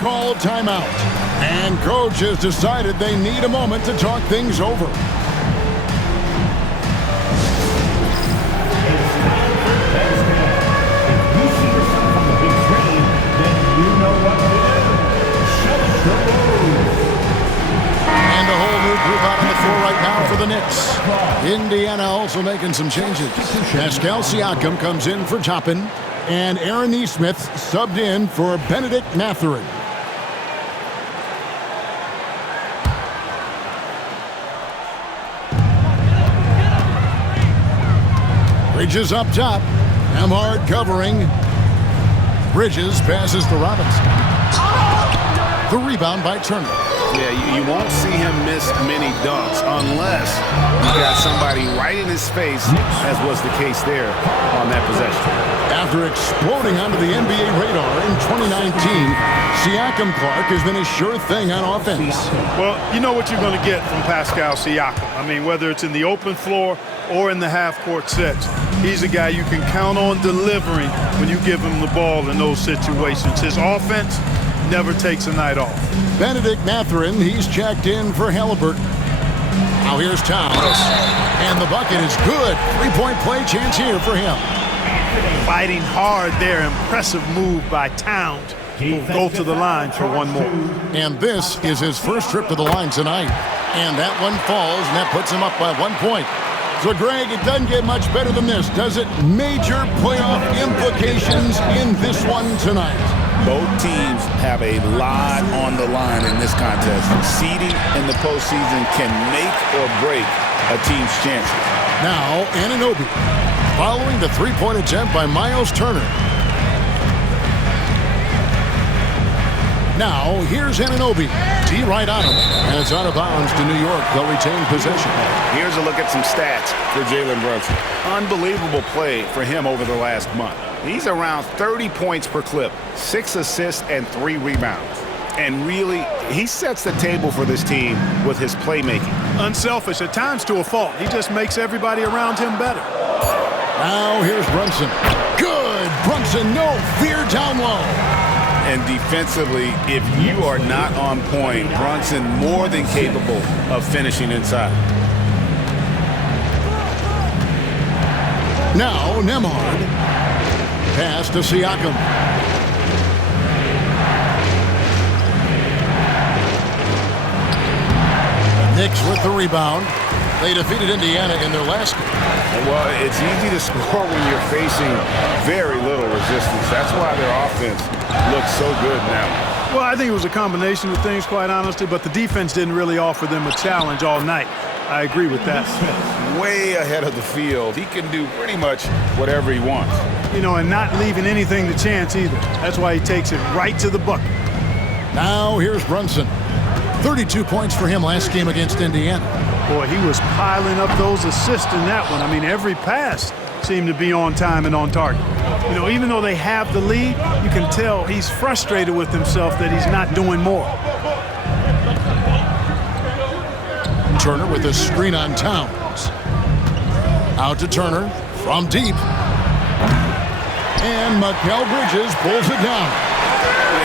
Call timeout. And coach has decided they need a moment to talk things over. And a whole new group out on the floor right now for the Knicks. Indiana also making some changes. Pascal Siakam comes in for Toppin, and Aaron Nesmith subbed in for Benedict Mathurin. Bridges up top. Nembhard covering. Bridges passes to Robinson. The rebound by Turner. Yeah, you won't see him miss many dunks unless you got somebody right in his face, as was the case there on that possession. After exploding onto the NBA radar in 2019, Siakam Clark has been a sure thing on offense. Well, you know what you're going to get from Pascal Siakam. I mean, whether it's in the open floor or in the half-court sets, he's a guy you can count on delivering when you give him the ball in those situations. His offense never takes a night off. Benedict Mathurin, he's checked in for Halliburton. Now here's Towns, and the bucket is good. Three-point play chance here for him. Fighting hard there. Impressive move by Towns. Will go to the line for one more. And this is his first trip to the line tonight. And that one falls, and that puts him up by 1 point. So, Greg, it doesn't get much better than this, does it? Major playoff implications in this one tonight. Both teams have a lot on the line in this contest. Seeding in the postseason can make or break a team's chances. Now, Anunoby, following the three-point attempt by Miles Turner. Now, here's Anunoby. D right on him, and it's out of bounds to New York. They'll retain possession. Here's a look at some stats for Jalen Brunson. Unbelievable play for him over the last month. He's around 30 points per clip, 6 assists, and 3 rebounds. And really, he sets the table for this team with his playmaking. Unselfish, at times to a fault. He just makes everybody around him better. Now, here's Brunson. Good! Brunson, no fear down low. And defensively, if you are not on point, Brunson more than capable of finishing inside. Now, Nembhard. Pass to Siakam. Knicks with the rebound. They defeated Indiana in their last game. Well, it's easy to score when you're facing very little resistance. That's why their offense looks so good now. Well, I think it was a combination of things, quite honestly, but the defense didn't really offer them a challenge all night. I agree with that. Way ahead of the field. He can do pretty much whatever he wants. You know, and not leaving anything to chance either. That's why he takes it right to the bucket. Now here's Brunson. 32 points for him last game against Indiana. Boy, he was piling up those assists in that one. I mean, every pass seemed to be on time and on target. You know, even though they have the lead, you can tell he's frustrated with himself that he's not doing more. Turner with a screen on Towns. Out to Turner from deep. And Mikal Bridges pulls it down.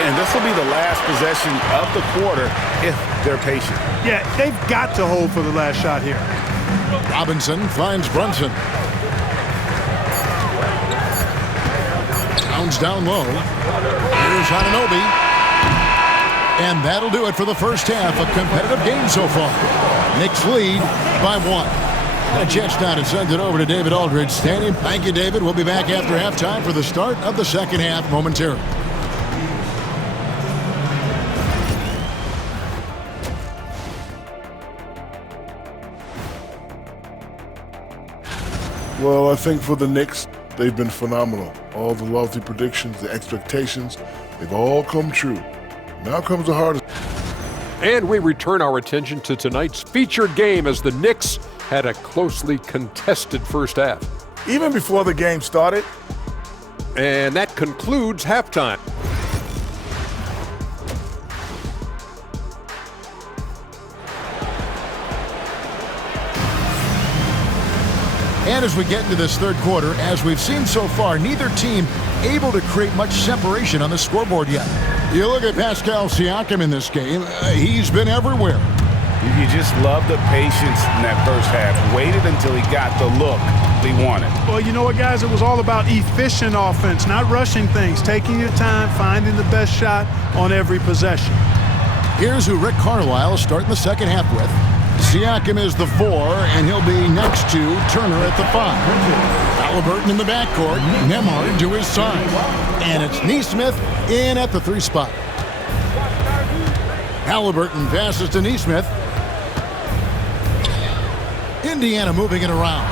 And this will be the last possession of the quarter if they're patient. Yeah, they've got to hold for the last shot here. Robinson finds Brunson. Towns down low. Here's Anunoby. And that'll do it for the first half. A competitive game so far. Knicks lead by 1. A chance now to send it over to David Aldridge. Standing. Thank you, David. We'll be back after halftime for the start of the second half momentarily. Well, I think for the Knicks, they've been phenomenal. All the lofty predictions, the expectations, they've all come true. Now comes the hardest. And we return our attention to tonight's featured game as the Knicks had a closely contested first half. Even before the game started. And that concludes halftime. And as we get into this third quarter, as we've seen so far, neither team able to create much separation on the scoreboard yet. You look at Pascal Siakam in this game, he's been everywhere. You just love the patience in that first half. Waited until he got the look he wanted. Well, you know what, guys? It was all about efficient offense, not rushing things, taking your time, finding the best shot on every possession. Here's who Rick Carlisle is starting the second half with. Siakam is the 4, and he'll be next to Turner at the 5. Halliburton in the backcourt, Nembhard to his side. And it's Nesmith in at the 3 spot. Halliburton passes to Nesmith. Indiana moving it around.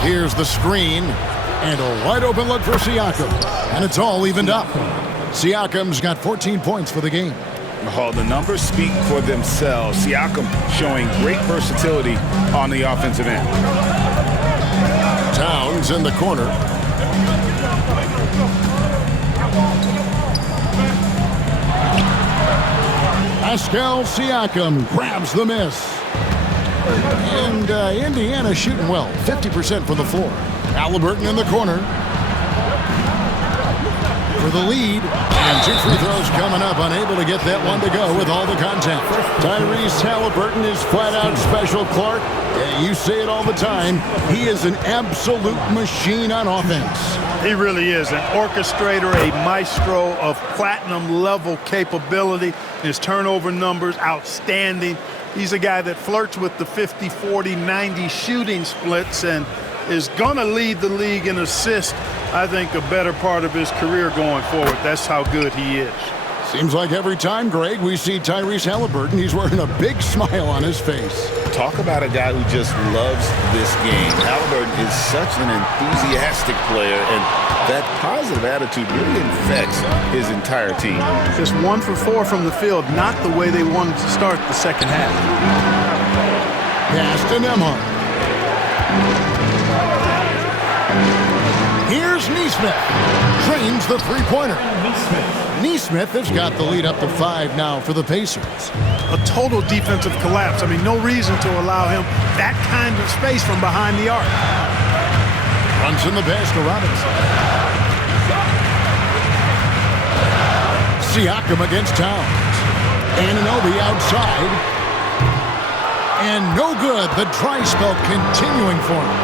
Here's the screen, and a wide open look for Siakam. And it's all evened up. Siakam's got 14 points for the game. Oh, the numbers speak for themselves. Siakam showing great versatility on the offensive end. Towns in the corner. Pascal Siakam grabs the miss. And Indiana shooting well, 50% from the floor. Halliburton in the corner for the lead. And 2 free throws coming up, unable to get that one to go with all the contact. Tyrese Halliburton is flat out special, Clark. You say it all the time. He is an absolute machine on offense. He really is an orchestrator, a maestro of platinum-level capability. His turnover numbers, outstanding. He's a guy that flirts with the 50, 40, 90 shooting splits and is going to lead the league in assists, I think, a better part of his career going forward. That's how good he is. Seems like every time, Greg, we see Tyrese Halliburton, he's wearing a big smile on his face. Talk about a guy who just loves this game. Halliburton is such an enthusiastic player, and that positive attitude really infects his entire team. Just 1 for 4 from the field, not the way they wanted to start the second half. Pass to Nembhard. Here's Nesmith. Drains the three-pointer. Nesmith has got the lead up to 5 now for the Pacers. A total defensive collapse. I mean, no reason to allow him that kind of space from behind the arc. Runs in the pass to Robinson. Siakam against Towns. Anunoby outside. And no good. The dry spell continuing for him.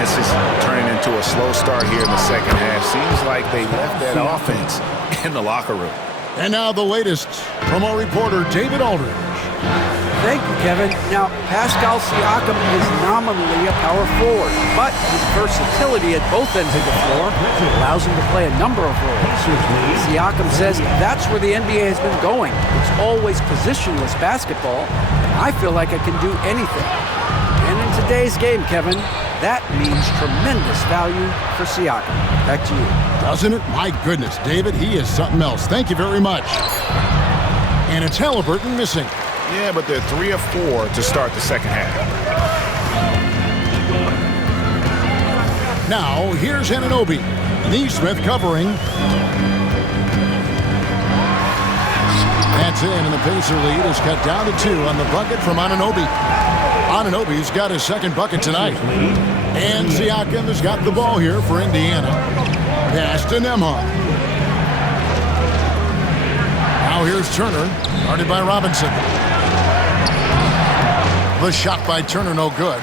This is turning into a slow start here in the second half. Seems like they left that offense in the locker room. And now the latest from our reporter, David Aldridge. Thank you, Kevin. Now, Pascal Siakam is nominally a power forward, but his versatility at both ends of the floor allows him to play a number of roles. Siakam says that's where the NBA has been going. It's always positionless basketball, and I feel like I can do anything. And in today's game, Kevin, that means tremendous value for Siakam. Back to you. Doesn't it? My goodness, David, he is something else. Thank you very much. And it's Halliburton missing. Yeah, but they're 3 of 4 to start the second half. Now, here's Anunoby. Nesmith covering. That's in, and the Pacer lead is cut down to 2 on the bucket from Anunoby. Anunoby's got his second bucket tonight. And Siakam has got the ball here for Indiana. Pass to Nembhard. Now here's Turner, guarded by Robinson. The shot by Turner, no good.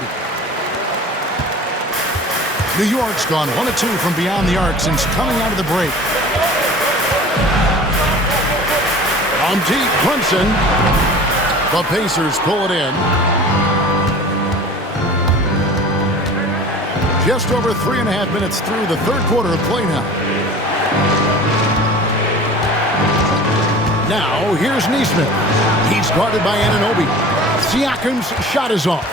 New York's gone 1 of 2 from beyond the arc since coming out of the break. On deep, Brunson. The Pacers pull it in. Just over 3.5 minutes through the third quarter of play now. Now, here's Nesmith. He's guarded by Anunoby. Siakam's shot is off.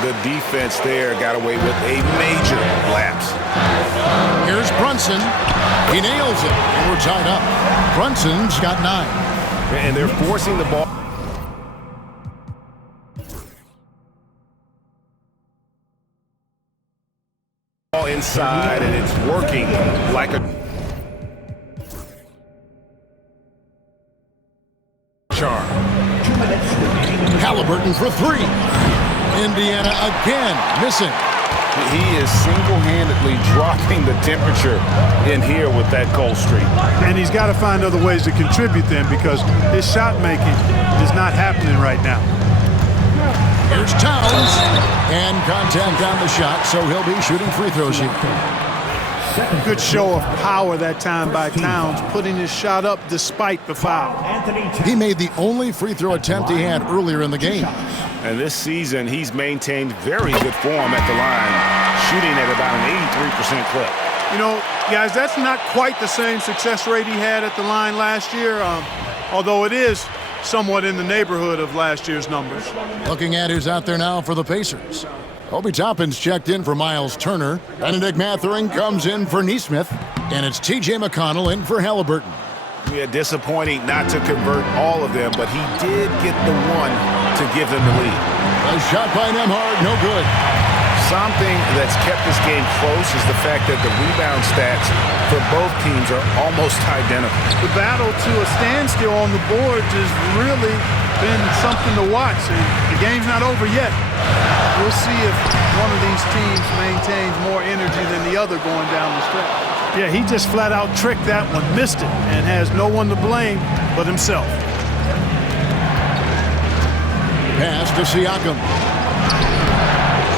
The defense there got away with a major lapse. Here's Brunson. He nails it, and we're tied up. Brunson's got 9. And they're forcing the ball inside, and it's working like a charm. Halliburton for 3. Indiana again missing. He is single-handedly dropping the temperature in here with that cold streak. And he's got to find other ways to contribute then, because his shot making is not happening right now. Here's Towns, and contact on the shot, so he'll be shooting free throws here. Good show of power that time by Towns, putting his shot up despite the foul. He made the only free throw attempt he had earlier in the game. And this season, he's maintained very good form at the line, shooting at about an 83% clip. You know, guys, that's not quite the same success rate he had at the line last year, although it is somewhat in the neighborhood of last year's numbers. Looking at who's out there now for the Pacers. Obi Toppin's checked in for Miles Turner. Benedict Mathurin comes in for Neesmith. And it's T.J. McConnell in for Halliburton. Yeah, disappointing not to convert all of them, but he did get the one to give them the lead. A shot by Nembhard, no good. Something that's kept this game close is the fact that the rebound stats for both teams are almost identical. The battle to a standstill on the boards has really been something to watch. The game's not over yet. We'll see if one of these teams maintains more energy than the other going down the stretch. Yeah, he just flat out tricked that one, missed it, and has no one to blame but himself. Pass to Siakam.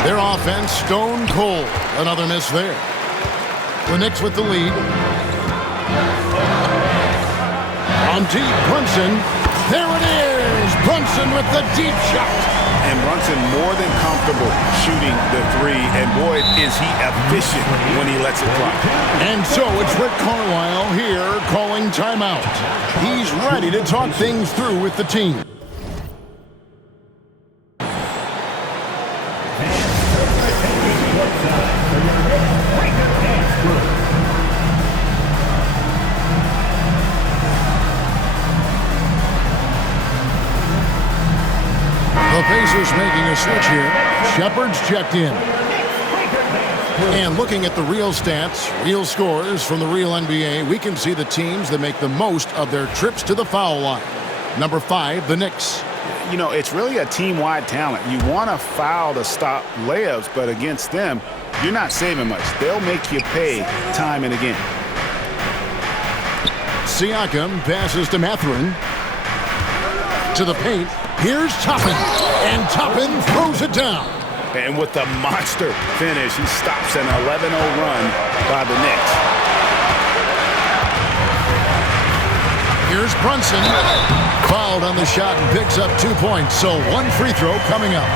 Their offense stone cold. Another miss there. The Knicks with the lead. On deep, Brunson. There it is! Brunson with the deep shot. And Brunson more than comfortable shooting the three, and boy, is he efficient when he lets it fly. And so it's Rick Carlisle here calling timeout. He's ready to talk things through with the team. The Pacers making a switch here. Shepard's checked in. And looking at the real stats, real scores from the real NBA, we can see the teams that make the most of their trips to the foul line. Number 5, the Knicks. You know, it's really a team-wide talent. You want to foul to stop layups, but against them, you're not saving much. They'll make you pay time and again. Siakam passes to Mathurin. To the paint. Here's Toppin. And Toppin throws it down. And with the monster finish, he stops an 11-0 run by the Knicks. Here's Brunson. Fouled on the shot and picks up 2 points. So 1 free throw coming up.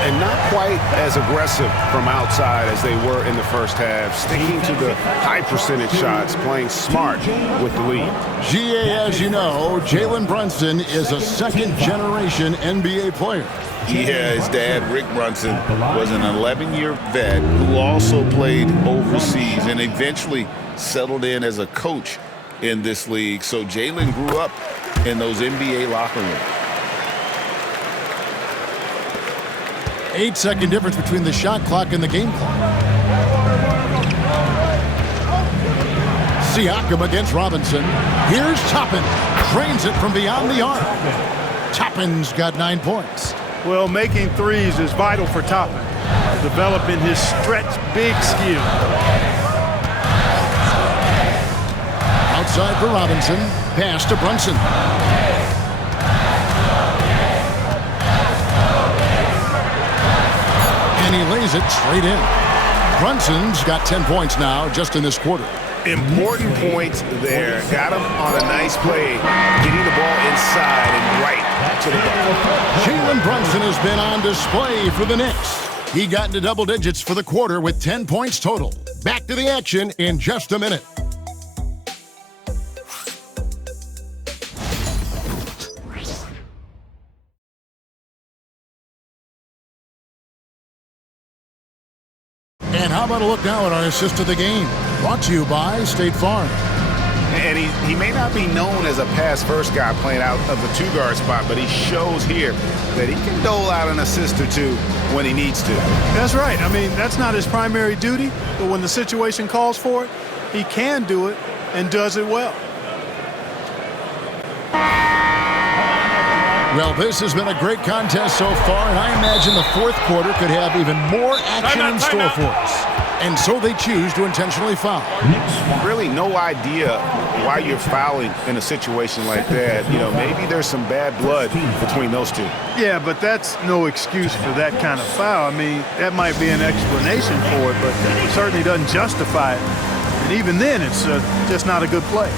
And not quite as aggressive from outside as they were in the first half. Sticking to the high percentage shots, playing smart with the lead. GA, as you know, Jalen Brunson is a second-generation NBA player. Yeah, his dad, Rick Brunson, was an 11-year vet who also played overseas and eventually settled in as a coach in this league. So Jalen grew up in those NBA locker rooms. 8-second difference between the shot clock and the game clock. Siakam against Robinson. Here's Toppin. Drains it from beyond the arc. Toppin's got 9 points. Well, making threes is vital for Toppin, developing his stretch big skill. Outside for Robinson. Pass to Brunson. And he lays it straight in. Brunson's got 10 points now just in this quarter. Important points there. Got him on a nice play, getting the ball inside and right to the ball. Jalen Brunson has been on display for the Knicks. He got into double digits for the quarter with 10 points total. Back to the action in just a minute. And how about a look now at our assist of the game? Brought to you by State Farm. And he may not be known as a pass-first guy playing out of the two-guard spot, but he shows here that he can dole out an assist or two when he needs to. That's right. I mean, that's not his primary duty, but when the situation calls for it, he can do it and does it well. Well, this has been a great contest so far, and I imagine the fourth quarter could have even more action in store for us. And so they choose to intentionally foul. Really no idea why you're fouling in a situation like that. You know, maybe there's some bad blood between those two. Yeah, but that's no excuse for that kind of foul. I mean, that might be an explanation for it, but it certainly doesn't justify it. And even then, it's just not a good play.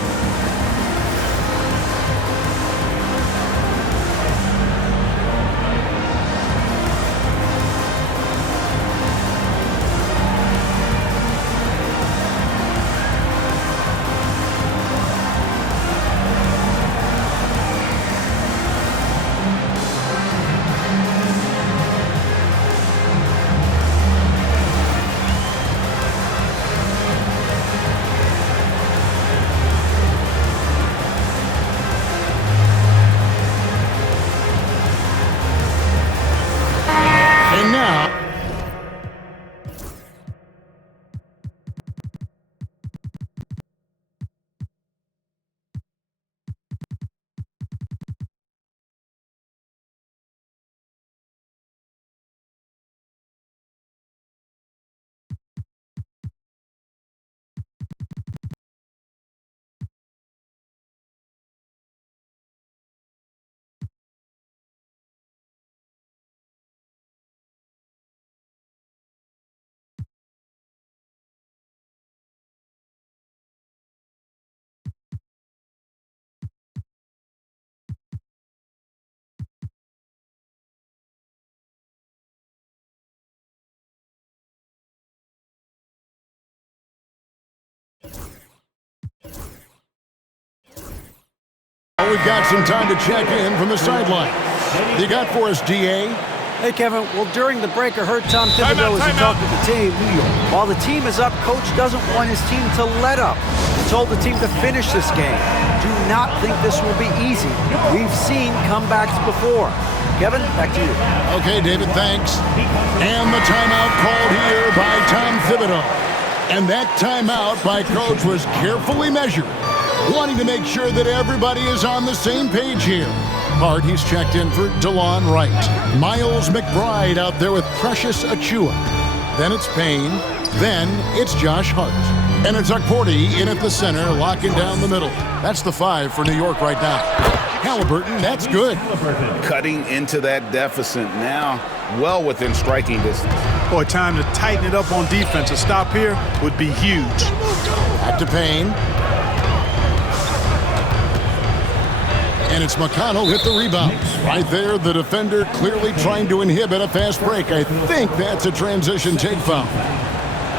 And now, we've got some time to check in from the sideline. You got for us, DA? Hey, Kevin. Well, during the break, I heard Tom Thibodeau as he talked to the team. While the team is up, Coach doesn't want his team to let up. He told the team to finish this game. Do not think this will be easy. We've seen comebacks before. Kevin, back to you. Okay, David, thanks. And the timeout called here by Tom Thibodeau. And that timeout by Coach was carefully measured, wanting to make sure that everybody is on the same page here. Hart, he's checked in for DeLon Wright. Miles McBride out there with Precious Achua. Then it's Payne. Then it's Josh Hart. And it's Akporti in at the center, locking down the middle. That's the 5 for New York right now. Halliburton, that's good. Cutting into that deficit now, well within striking distance. Boy, time to tighten it up on defense. A stop here would be huge. Back to Payne. And it's McConnell hit the rebound. Right there, the defender clearly trying to inhibit a fast break. I think that's a transition take foul.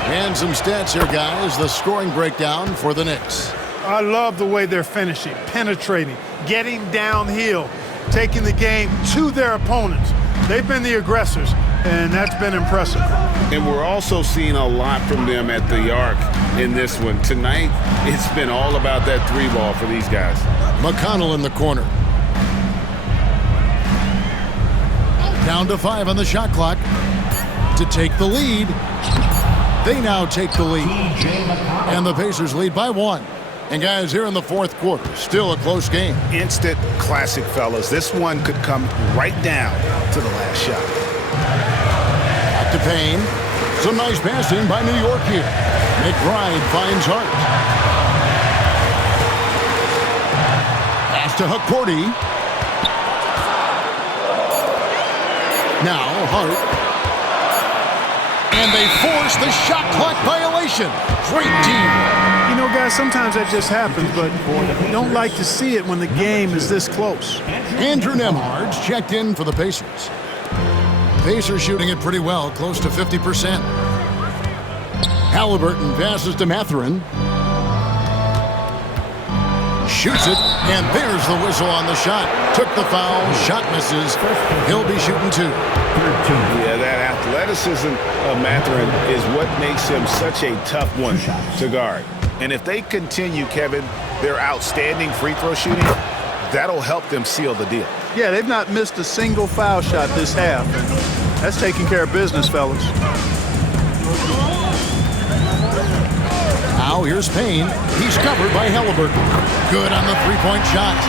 And some stats here, guys. The scoring breakdown for the Knicks. I love the way they're finishing, penetrating, getting downhill, taking the game to their opponents. They've been the aggressors, and that's been impressive. And we're also seeing a lot from them at the arc in this one. Tonight, it's been all about that 3-ball for these guys. McConnell in the corner. Down to 5 on the shot clock to take the lead. They now take the lead. And the Pacers lead by 1. And guys, here in the fourth quarter, still a close game. Instant classic, fellas. This one could come right down to the last shot. Back to Payne. Some nice passing by New York here. McBride finds Hart. Pass to Akporti. Now Hart. And they force the shot clock violation. Great team. You know, guys, sometimes that just happens, but you don't like to see it when the game is this close. Andrew Nembhard's checked in for the Pacers. Pacers shooting it pretty well, close to 50%. Halliburton passes to Mathurin. Shoots it, and there's the whistle on the shot. Took the foul, shot misses. He'll be shooting 2. Yeah, that athleticism of Mathurin is what makes him such a tough one to guard. And if they continue, Kevin, their outstanding free throw shooting, that'll help them seal the deal. Yeah, they've not missed a single foul shot this half. That's taking care of business, fellas. Now here's Payne. He's covered by Halliburton. Good on the three-point shot.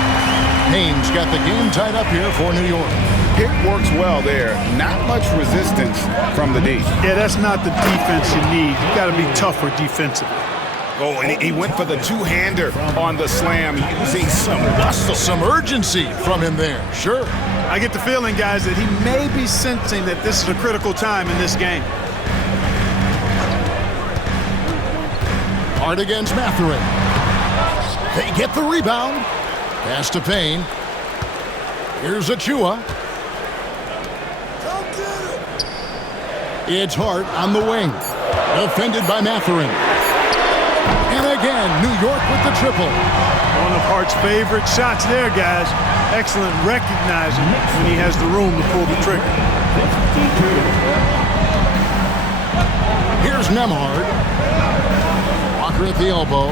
Payne's got the game tied up here for New York. Pick works well there. Not much resistance from the D. Yeah, that's not the defense you need. You got to be tougher defensively. Oh, and he went for the two-hander on the slam, using some muscle. Some urgency from him there, sure. I get the feeling, guys, that he may be sensing that this is a critical time in this game. Hard against Mathurin. They get the rebound. Pass to Payne. Here's Achua. It's Hart on the wing. Defended by Mathurin. And again, New York with the triple. One of Hart's favorite shots there, guys. Excellent recognizing when he has the room to pull the trigger. Here's Nembhard. Walker at the elbow.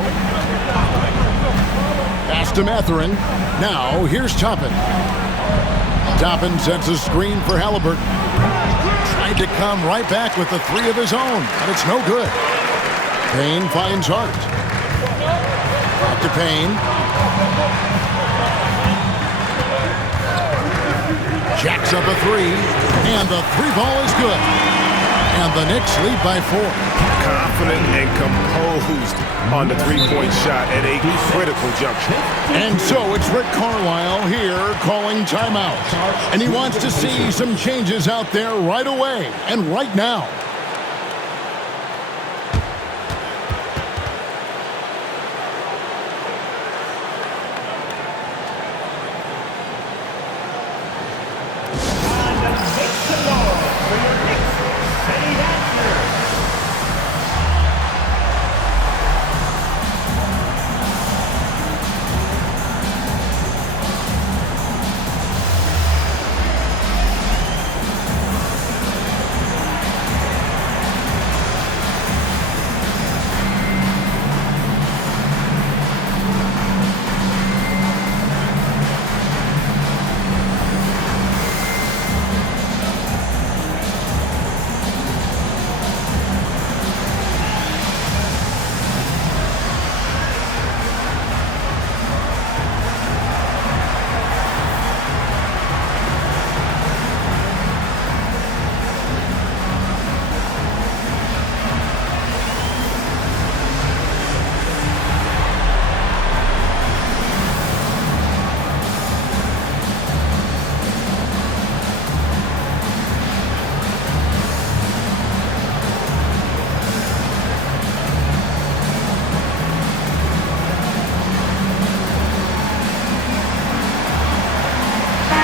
Pass to Mathurin. Now, here's Toppin. Toppin sets a screen for Halliburton. Tried to come right back with the three of his own, but it's no good. Payne finds Hart. Back to Payne. Jacks up a three, and the three ball is good. And the Knicks lead by 4. Confident and composed on the three-point shot at a critical juncture. And so it's Rick Carlisle here calling timeout. And he wants to see some changes out there right away and right now.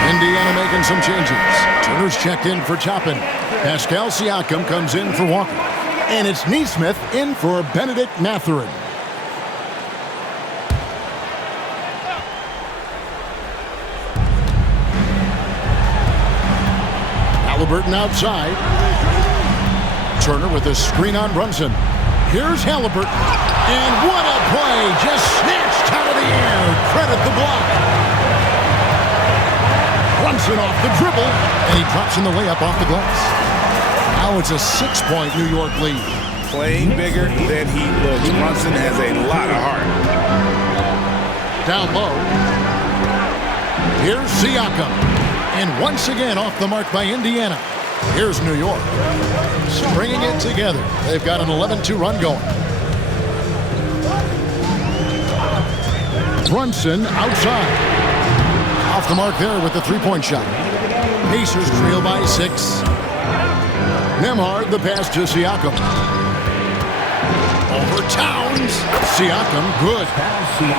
Indiana making some changes. Turner's checked in for Toppin. Pascal Siakam comes in for Walker. And it's Nesmith in for Benedict Mathurin. Halliburton outside. Turner with a screen on Brunson. Here's Halliburton. And what a play! Just snatched out of the air. Credit the block. Brunson off the dribble, and he drops in the layup off the glass. Now it's a 6-point New York lead. Playing bigger than he looks. Brunson has a lot of heart. Down low. Here's Siakam. And once again off the mark by Indiana. Here's New York. Stringing it together. They've got an 11-2 run going. Brunson outside. Off the mark there with the three-point shot. Pacers trail by 6. Nembhard, the pass to Siakam. Over Towns. Siakam, good.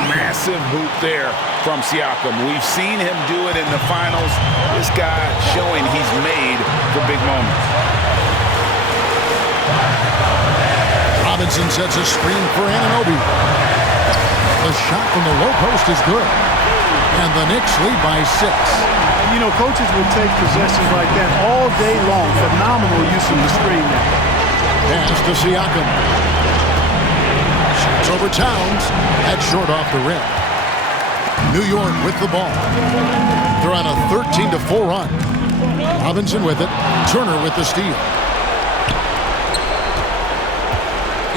Massive hoop there from Siakam. We've seen him do it in the finals. This guy showing he's made for big moments. Robinson sets a screen for Anunoby. The shot from the low post is good. And the Knicks lead by 6. You know, coaches will take possessions like that all day long. Phenomenal use of the screen there. Pass to Siakam. Shoots over Towns. That's short off the rim. New York with the ball. They're on a 13-4 run. Robinson with it. Turner with the steal.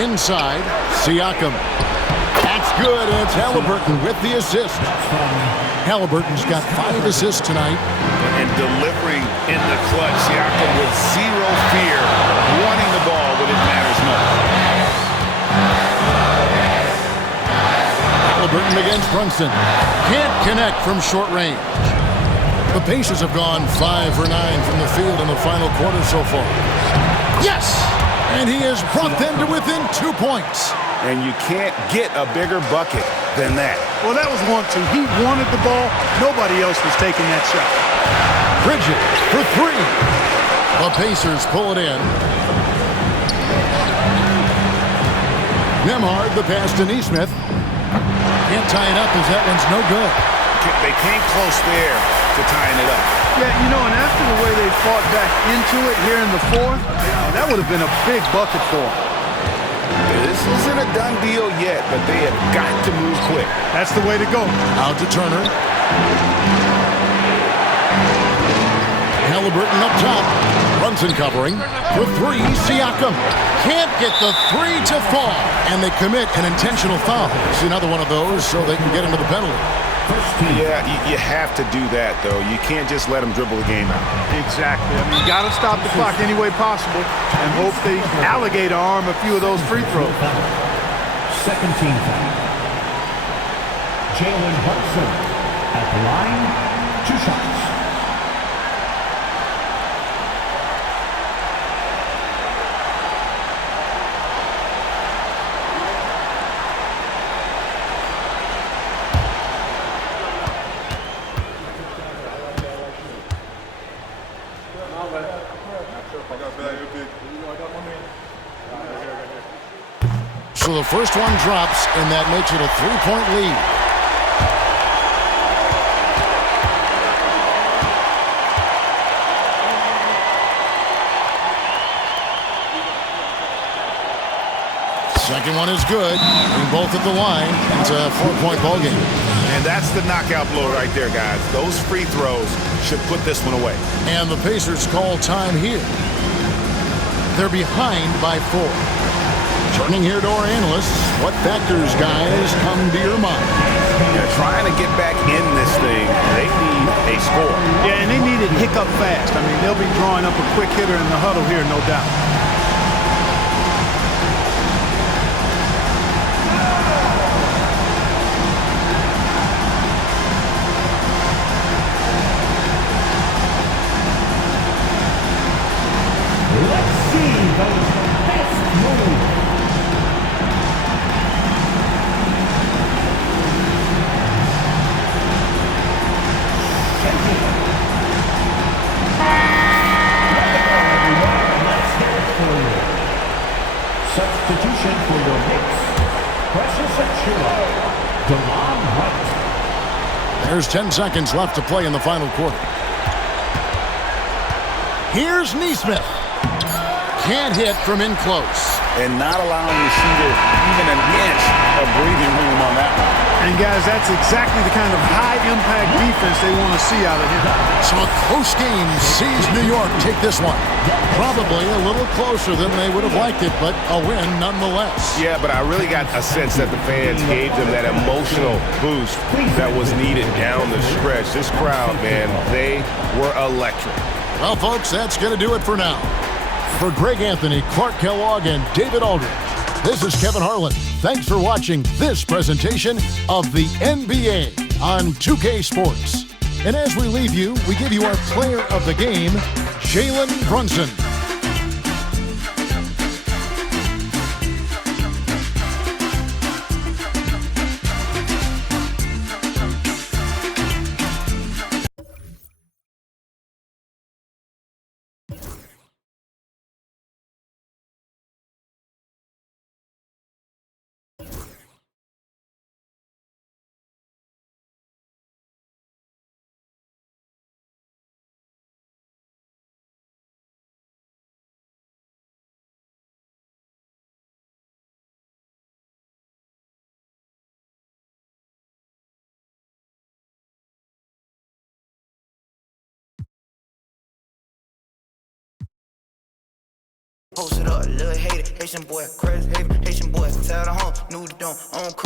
Inside, Siakam. That's good, and it's Halliburton with the assist. Halliburton's got 5 assists tonight. And delivering in the clutch, Siakam with zero fear, wanting the ball when it matters most. Halliburton against Brunson. Can't connect from short range. The Pacers have gone 5 for 9 from the field in the final quarter so far. Yes! And he has brought them to within 2 points. And you can't get a bigger bucket than that. Well, that was 1-2. He wanted the ball. Nobody else was taking that shot. Bridges for 3. The Pacers pull it in. Nembhard, the pass to Nesmith. Can't tie it up as that one's no good. They came close there to tying it up. Yeah, and after the way they fought back into it here in the fourth, that would have been a big bucket for them. This isn't a done deal yet, but they have got to move quick. That's the way to go. Out to Turner. Halliburton up top. Brunson covering. For 3, Siakam. Can't get the 3 to fall. And they commit an intentional foul. It's another one of those so they can get into the penalty. Yeah, you have to do that, though. You can't just let them dribble the game out. Exactly. You got to stop the clock any way possible and hope they alligator arm a few of those free throws. Second team foul. Jalen Brunson at the line, 2 shots. So the first one drops, and that makes it a 3-point lead. Second one is good. Being both at the line. It's a 4-point ball game. And that's the knockout blow right there, guys. Those free throws should put this one away. And the Pacers call time here. They're behind by 4. Turning here to our analysts, what factors, guys, come to your mind? They're trying to get back in this thing. They need a score. Yeah, and they need it hiccup fast. They'll be drawing up a quick hitter in the huddle here, no doubt. Let's see those best moves. Substitution for your Knicks. Precious Achiuwa. Delon Wright. There's 10 seconds left to play in the final quarter. Here's Nesmith. Can't hit from in close. And not allowing the shooter even an inch of breathing room on that one. And, guys, that's exactly the kind of high-impact defense they want to see out of him. So a close game sees New York take this one. Probably a little closer than they would have liked it, but a win nonetheless. Yeah, but I really got a sense that the fans gave them that emotional boost that was needed down the stretch. This crowd, man, they were electric. Well, folks, that's going to do it for now. For Greg Anthony, Clark Kellogg, and David Aldridge, this is Kevin Harlan. Thanks for watching this presentation of the NBA on 2K Sports. And as we leave you, we give you our player of the game, Jalen Brunson. Post it up, little hater, Haitian boy, crazy haven, Haitian boy, tell the home, new don't, on crumb,